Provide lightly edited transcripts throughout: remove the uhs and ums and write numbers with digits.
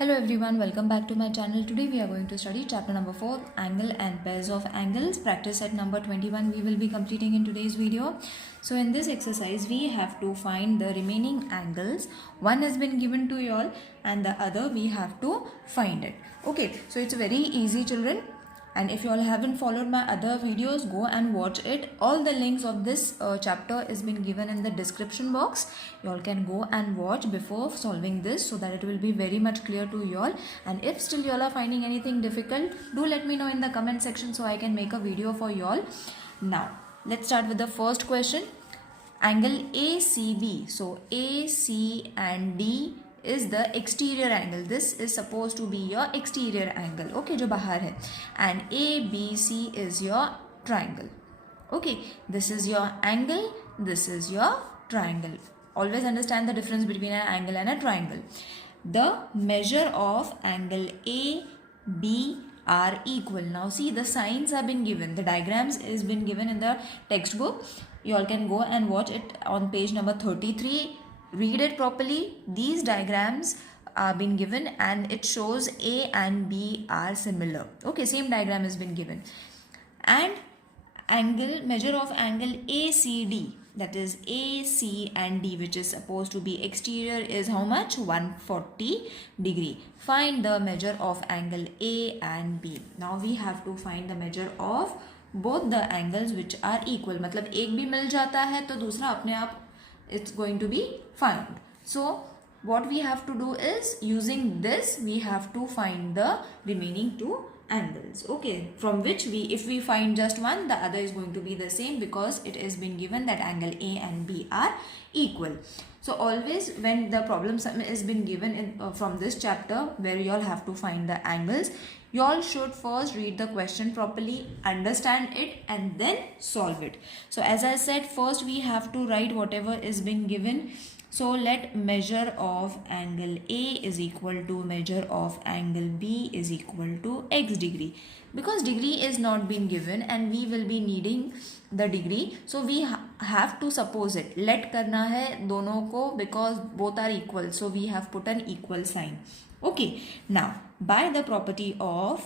Hello everyone, welcome back to my channel. Today we are going to study chapter number 4, angle and pairs of angles. Practice set number 21 we will be completing in today's video. So in this exercise we have to find the remaining angles. One has been given to you all and the other we have to find it. Okay, so it's very easy children. And if you all haven't followed my other videos, go and watch it. All the links of this chapter is been given in the description box. You all can go and watch before solving this so that it will be very much clear to you all. And if still you all are finding anything difficult, do let me know in the comment section so I can make a video for you all. Now, let's start with the first question. Angle ACB. So AC and D is the exterior angle. This is supposed to be your exterior angle. Okay, जो बाहर है. And ABC is your triangle. Okay, this is your angle. This is your triangle. Always understand the difference between an angle and a triangle. The measure of angle AB are equal. Now see, the signs have been given. The diagrams is been given in the textbook. You all can go and watch it on page number 33. Read it properly. These diagrams are been given and it shows A and B are similar. Okay, same diagram has been given. And measure of angle ACD, that is AC and D, which is supposed to be exterior, is how much? 140 degree. Find the measure of angle A and B. Now we have to find the measure of both the angles which are equal. मतलब एक भी मिल जाता है तो दूसरा अपने आप it's going to be found. So what we have to do is, using this we have to find the remaining two angles. Okay, from which if we find just one, the other is going to be the same because it has been given that angle A and B are equal. So always when the problem has been given in from this chapter where you all have to find the angles, you all should first read the question properly, understand it and then solve it. So as I said, first we have to write whatever is being given. So let measure of angle A is equal to measure of angle B is equal to x degree. Because degree is not being given and we will be needing the degree, so we have to suppose it. Let करना है दोनों को because both are equal, so we have put an equal sign. Okay, now by the property of,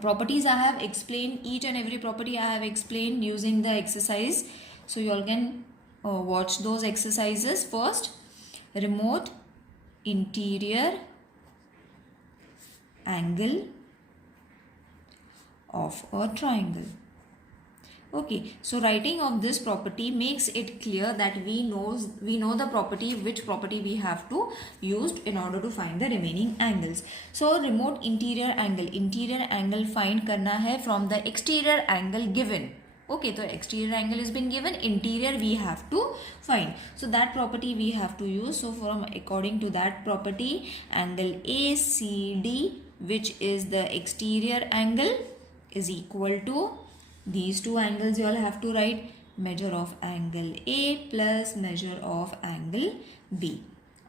properties I have explained, each and every property I have explained using the exercise. So you all can watch those exercises. First, remote interior angle of a triangle. Okay, so writing of this property makes it clear that we know the property, which property we have to use in order to find the remaining angles. So remote interior angle find करना है from the exterior angle given. Okay, so exterior angle has been given, interior we have to find. So that property we have to use. So according to that property, angle ACD, which is the exterior angle, is equal to these two angles. You all have to write measure of angle A plus measure of angle B.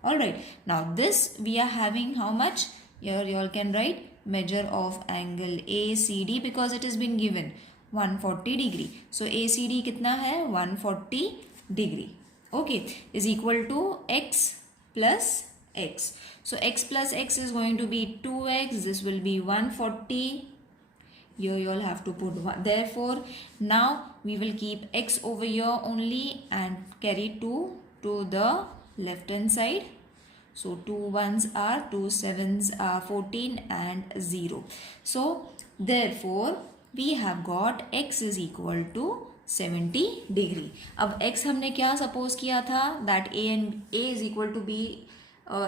Alright, now this we are having how much? Here you all can write measure of angle ACD because it has been given 140 degree. So ACD कितना है? 140 degree. Okay, is equal to x plus x. So x plus x is going to be 2x. This will be 140. Here you all have to put 1. Therefore, now we will keep x over here only and carry 2 to the left hand side. So 2 1s are 2 7s are 14 and 0. So therefore, we have got x is equal to 70 degree. अब x हमने क्या suppose किया था? That A is equal to B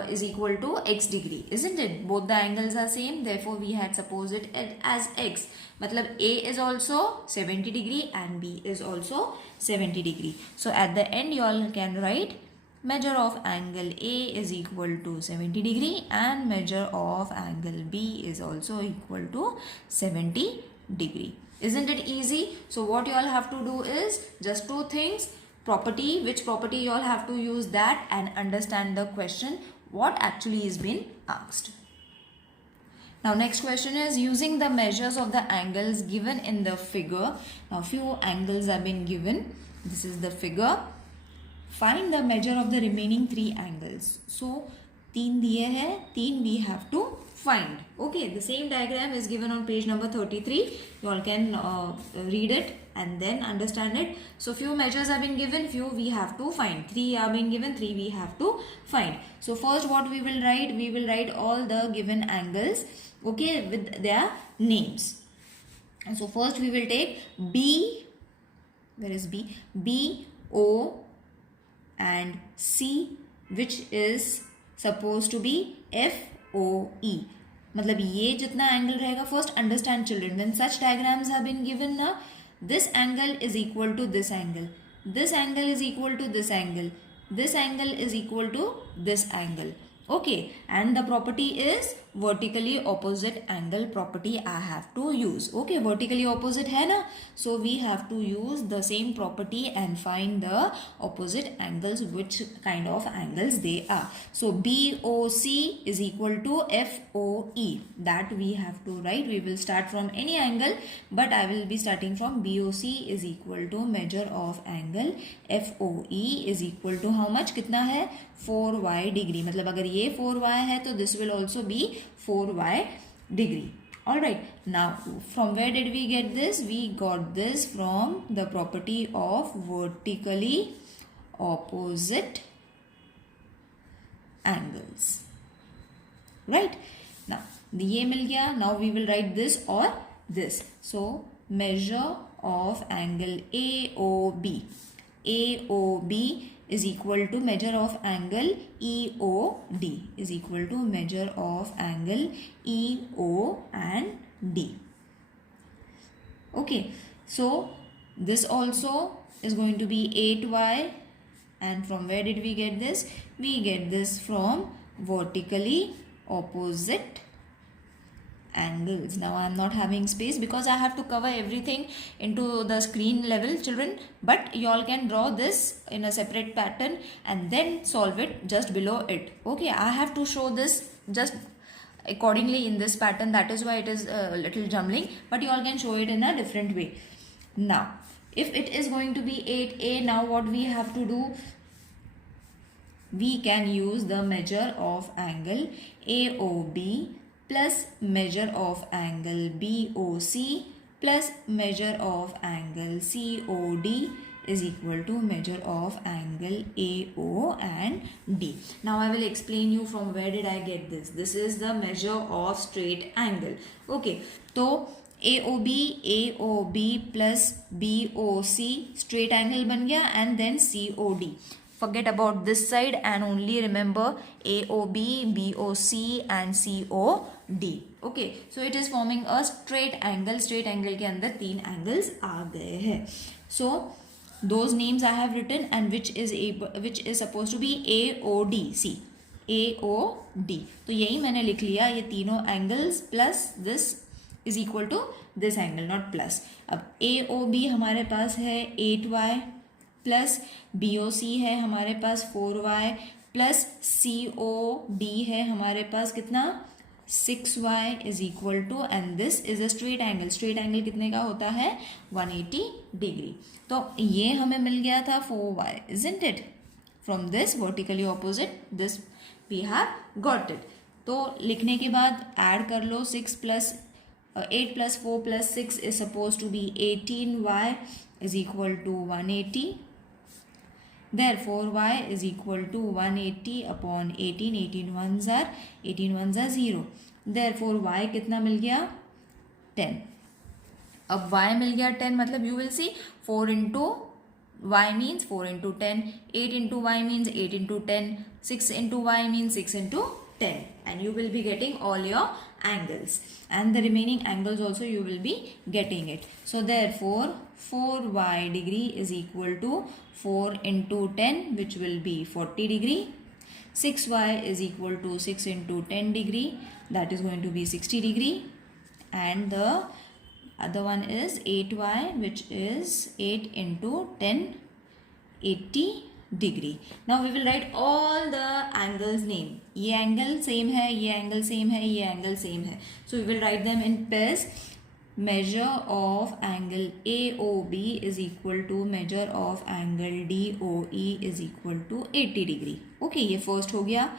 is equal to x degree, isn't it? Both the angles are same, therefore we had supposed it as x. मतलब A is also 70 degree and B is also 70 degree. So at the end you all can write measure of angle A is equal to 70 degree and measure of angle B is also equal to 70 degree. Isn't it easy? So what you all have to do is just two things. Property, which property you all have to use that, and understand the question what actually is being asked. Now next question is using the measures of the angles given in the figure. Now few angles have been given. This is the figure. Find the measure of the remaining three angles. So तीन दिए हैं, तीन we have to find. Okay, the same diagram is given on page number 33. You all can read it and then understand it. So few measures have been given, few we have to find. Three have been given, three we have to find. So first what we will write? We will write all the given angles, okay, with their names. And so first we will take B. Where is B? B, O and C, which is supposed to be FOE. मतलब ये जितना angle रहेगा, first understand children, when such diagrams have been given ना, this angle is equal to this angle, this angle is equal to this angle, this angle is equal to this angle. Okay, and the property is vertically opposite angle property I have to use. Okay, vertically opposite है ना, so we have to use the same property and find the opposite angles, which kind of angles they are. So BOC is equal to FOE, that we have to write. We will start from any angle, but I will be starting from BOC is equal to measure of angle FOE is equal to how much, कितना है, 4y degree. मतलब अगर ये 4y है तो this will also be 4y degree. All right, now from where did we get this? We got this from the property of vertically opposite angles. Right, now ये मिल गया. Now we will write this or this. So measure of angle AOB. AOB is equal to measure of angle EOD is equal to measure of angle EO and D. Okay, so this also is going to be 8y, and from where did we get this? We get this from vertically opposite angles. Now I am not having space because I have to cover everything into the screen level, children, but you all can draw this in a separate pattern and then solve it just below it. Okay, I have to show this just accordingly in this pattern, that is why it is a little jumbling, but you all can show it in a different way. Now if it is going to be 8a, now what we have to do? We can use the measure of angle AOB plus measure of angle BOC plus measure of angle COD is equal to measure of angle AO and D. Now I will explain you from where did I get this. This is the measure of straight angle. Okay, so AOB plus BOC straight angle बन गया, and then COD. Forget about this side and only remember AOB, BOC and COD. Okay, so it is forming a straight angle. Straight angle के अंदर तीन angles आ गए हैं. So those names I have written, and which is supposed to be AOD. See, AOD. तो यही मैंने लिख लिया, ये तीनों angles plus this is equal to this angle, not plus. अब AOB हमारे पास है 8y प्लस BOC है हमारे पास 4y प्लस COD है हमारे पास कितना, 6y is equal to, and this is a straight angle. Straight angle कितने का होता है, 180 डिग्री. तो ये हमें मिल गया था 4y, isn't it? From this vertically opposite, this we have got it. तो लिखने के बाद ऐड कर लो, 8 plus 4 plus 6 is supposed to be 18y is equal to 180. Therefore y is equal to 180 upon 18. 18 ones are 0. Therefore y कितना मिल गया, 10. अब y मिल गया 10, मतलब you will see 4 into y means 4 into 10, 8 into y means 8 into 10, 6 into y means 6 into 10, and you will be getting all your angles, and the remaining angles also you will be getting it. So therefore 4y degree is equal to 4 into 10, which will be 40 degree. 6y is equal to 6 into 10 degree, that is going to be 60 degree, and the other one is 8y, which is 8 into 10, 80 degree. Now we will write all the angles name. ये angle same है, ये angle same है, ये angle same है. So we will write them in pairs. Measure of angle AOB is equal to measure of angle DOE is equal to 80 degree. Okay, ये first हो गया.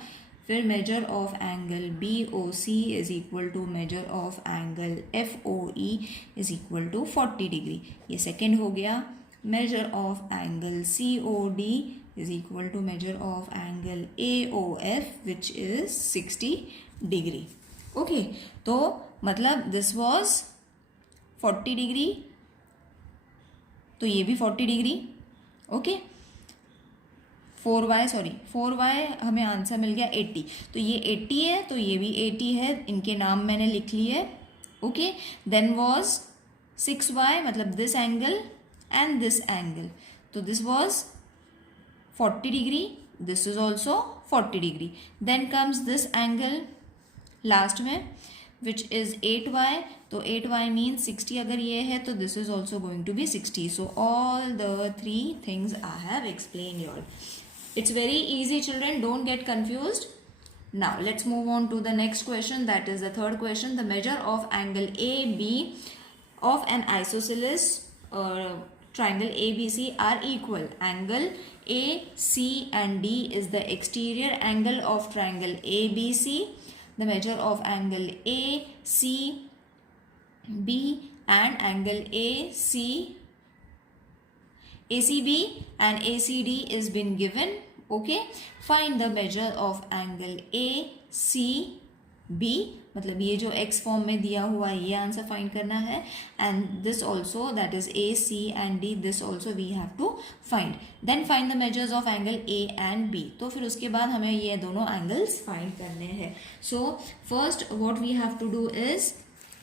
फिर measure of angle BOC is equal to measure of angle FOE is equal to 40 degree, ये second हो गया. Measure of angle COD is equal to measure of angle AOF which is 60 degree. Okay, तो मतलब this was 40 degree, तो ये भी 40 degree. Okay, 4y हमें answer मिल गया 80. तो ये 80 है, तो ये भी 80 है, इनके नाम मैंने लिख लिए. ओके, देन वॉज 6y मतलब this angle and this angle, तो this was 40 degree, this is also 40 degree. Then comes this angle last में which is 8y, तो 8y means 60 अगर ये है तो this is also going to be 60. So all the three things I have explained here. It's very easy children, don't get confused. Now let's move on to the next question, that is the third question. The measure of angle AB of an isosceles triangle ABC are equal. Angle AC and D is the exterior angle of triangle ABC. The measure of angle ACB and angle ACB and ACD is been given. Okay, find the measure of angle ACB, मतलब ये जो x form में दिया हुआ ये answer find करना है. And this also, that is AC and D, this also we have to find. Then find the measures of angle A and B. तो फिर उसके बाद हमें ये दोनों एंगल्स फाइंड करने हैं. So first what we have to do is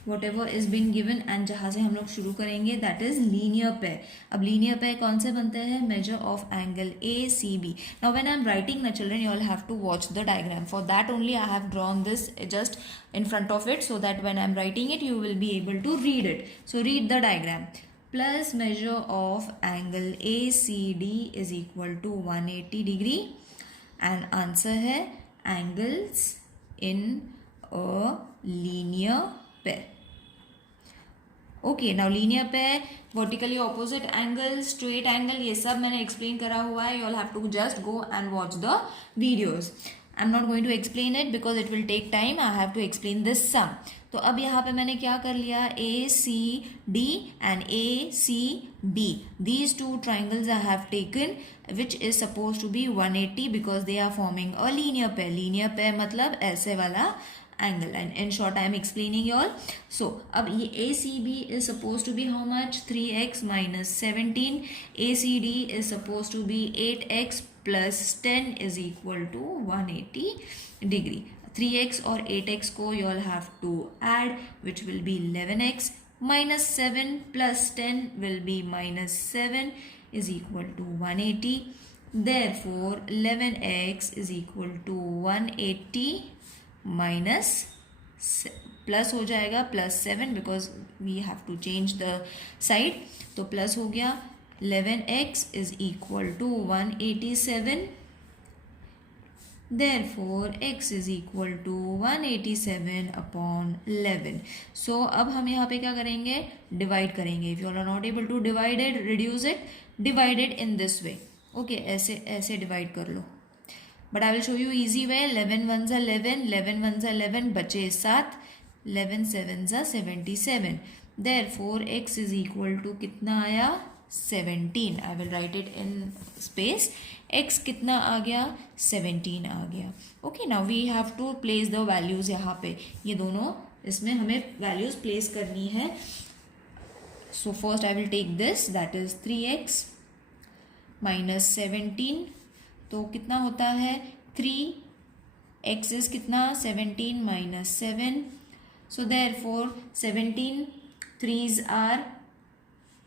whatever is been given, and जहाँ से हम लोग शुरू करेंगे that is linear pair. अब linear pair कौन से बनते हैं? measure of angle ACB. Now when I am writing my children, you all have to watch the diagram. For that only I have drawn this just in front of it, so that when I am writing it you will be able to read it. So read the diagram. Plus measure of angle ACD is equal to 180 degree, and answer है angles in a linear pair. Okay, now linear pair, vertically opposite angle, straight angle, ये सब मैंने explain करा हुआ है. You all have to just go and watch the videos. I am not going to explain it because it will take time. I have to explain this sum. तो अब यहाँ पे मैंने क्या कर लिया, ACD and ACB, these two triangles I have taken which is suppose to B 180 because they are forming a linear pair. Linear pair मतलब ऐसे वाला angle, and in short I am explaining you all. So अब ये ACB is supposed to be how much? 3x minus 17. ACD is supposed to be 8x plus 10 is equal to 180 degree. 3x और 8x को you all have to add, which will be 11x minus 7 plus 10 will be minus 7 is equal to 180. Therefore 11x is equal to 180 minus plus हो जाएगा plus 7 because we have to change the side. तो plus हो गया 11x is equal to 187. Therefore x is equal to 187 upon 11. So अब हम यहाँ पे क्या करेंगे, डिवाइड करेंगे. If you are not able to divide it, reduce it, divided in this way. Okay, ऐसे ऐसे डिवाइड कर लो. But I will show you easy वे. 11 1 ज़ा 11, 11 1 ज़ा 11, बचे 7, 11 7 ज़ा 77. Therefore x is equal to कितना आया, 17. I will write it in space. x कितना आ गया, 17 आ गया. Okay, now we have to place the values. यहाँ पे ये दोनों, इसमें हमें वैल्यूज प्लेस करनी है. So first I will take this, that is 3x minus 17. तो कितना होता है, 3x इज कितना, 17 minus 7. So therefore 17 3s are,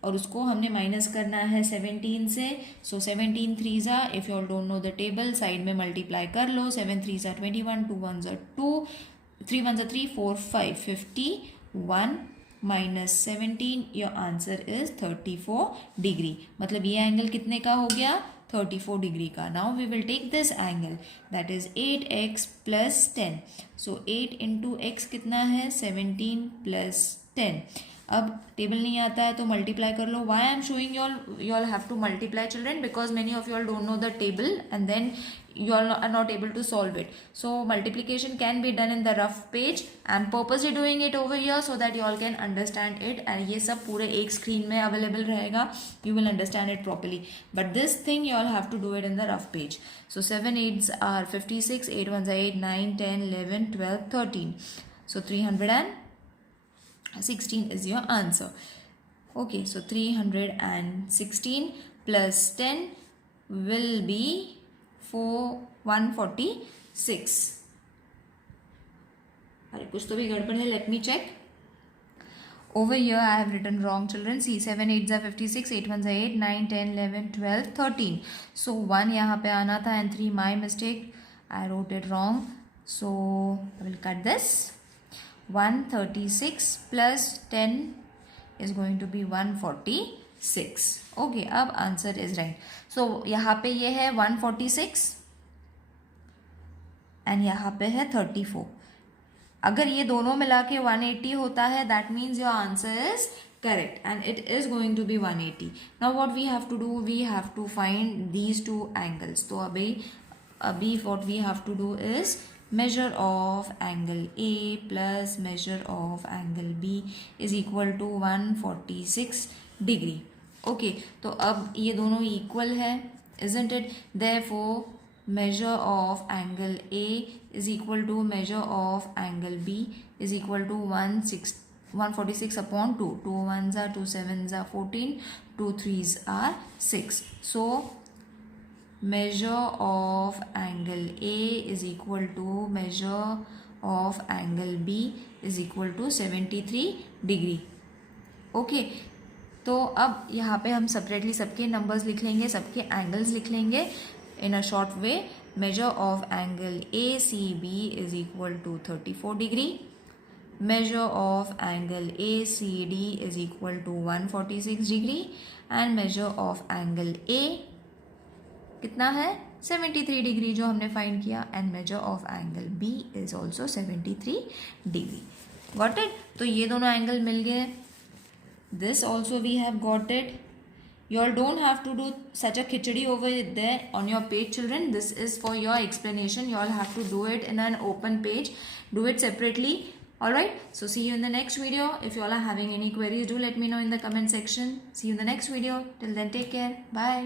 और उसको हमने माइनस करना है 17 से. So 17 3s are, if you all don't know the table, side में मल्टीप्लाई कर लो. 7 3s are 21, 2 1s are 2, 3 1s are 3, 4 5, 51 minus 17. Your answer is 34 degree. मतलब ये एंगल कितने का हो गया, 34 डिग्री का. Now we will take this angle, that is 8x plus 10. So 8 into x कितना है, 17 प्लस 10. अब टेबल नहीं आता है तो मल्टीप्लाई कर लो. Why I am showing you all have to multiply children because many of you all don't know the table and then you all are not able to solve it. So multiplication can be done in the rough page. I'm purposely doing it over here so that you all can understand it and ये सब पूरे एक screen में available रहेगा. You will understand it properly. But this thing you all have to do it in the rough page. So 7 8s are 56, 8 1s are 8, 9, 10, 11, 12, 13. So 316 is your answer. Okay, so 316 plus 10 will be 146. अरे कुछ तो भी गड़बड़ है. Let me check. Over here I have written wrong children. See 7 8s are 56, 8 1s are 8, 9 10 11 12 13. So 1 यहाँ पे आना था and 3 my mistake. I wrote it wrong. So I will cut this. 136 plus 10 is going to be 146. Okay, अब answer is right. So यहाँ पे ये है 146 and यहाँ पे है 34. अगर ये दोनों मिला के 180 होता है that means your answer is correct and it is going to be 180. Now what we have to do, we have to find these two angles. तो अभी what we have to do is measure of angle A plus measure of angle B is equal to 146 degree. Okay, तो अब ये दोनों equal है, isn't it? Therefore measure of angle A is equal to measure of angle B is equal to 146 upon 2. 2 1s are 2 7s are 14, 2 3s are 6. So measure of angle A is equal to measure of angle B is equal to 73 degree. Okay, तो अब यहाँ पे हम separately सबके numbers लिख लेंगे, सबके angles लिख लेंगे in a short way. Measure of angle ACB is equal to 34 degree. Measure of angle ACD is equal to 146 degree and measure of angle A कितना है 73 डिग्री जो हमने फाइंड किया and measure of angle B is also 73 degree. Got it? तो ये दोनों angle मिल गए. This also we have got it. You all don't have to do such a khichdi over there on your page children. This is for your explanation. You all have to do it in an open page. Do it separately. Alright. So see you in the next video. If you all are having any queries, do let me know in the comment section. See you in the next video. Till then, take care. Bye.